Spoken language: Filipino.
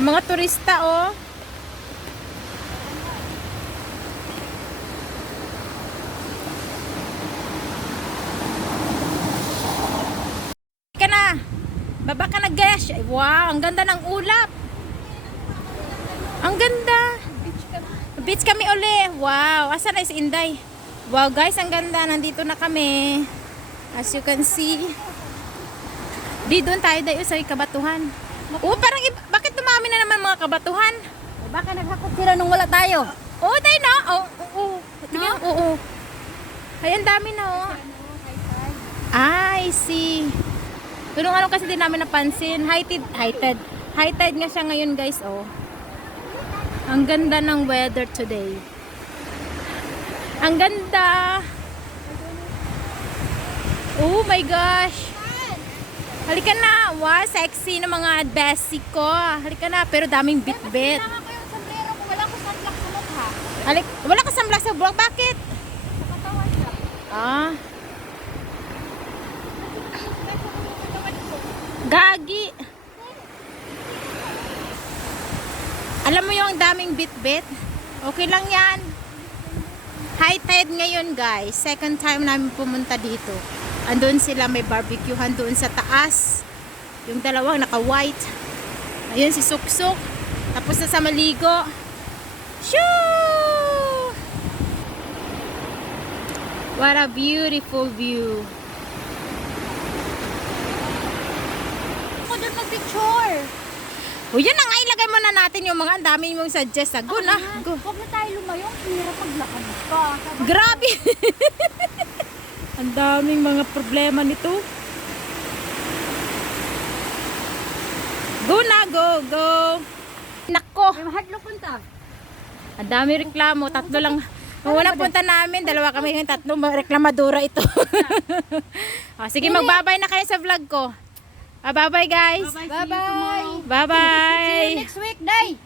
Mga turista, oh. Ka na. Baba ka na, guys. Wow, ang ganda ng ulap. Ang ganda. Beach kami uli. Wow, asa na si Inday? Wow, guys, ang ganda. Nandito na kami. As you can see. Di doon tayo dayo sa kabatuhan. Oh, parang bakit dumami na naman mga kabatuhan? Baka naghakot sila nung wala tayo. Oh, tayo na. Oh, oo. Tingnan, oo. Ay, ang dami na, oh. I see. Tulungan kasi din namin napansin. High tide nga siya ngayon, guys, oh. Ang ganda ng weather today. Ang ganda. Oh my gosh. Halika na. Wow, sexy na mga besi ko. Halika na. Pero daming bit-bit. Kailangan ko yung sombrero ko. Wala ko sunblock sa mukha. Wala ka sunblock sa buwak. Bakit? Sa katawan lang. Ah. Gagi. Alam mo yung daming bit-bit? Okay lang yan. High tide ngayon, guys. Second time namin pumunta dito. Andun sila, may barbecuehan doon sa taas. Yung dalawang naka-white. Ayun si Suksuk. Tapos na sa maligo. Shoo! What a beautiful view. Ako doon mag-picture. O yan na nga, ilagay mo na natin yung mga ang dami mong suggest. Go na. Go. Huwag na tayo lumayo. Ang hirap maglakad pa. Grabe. Ang daming mga problema nito. Go na, go. Nako. May mahadlok punta. Ang dami reklamo. Tatlo lang. Nung unang punta namin, dalawa kami yung tatlo. Reklamadura ito. O, sige, magbabay na kayo sa vlog ko. Bye-bye, guys. Bye-bye. Bye-bye. See you next week, day.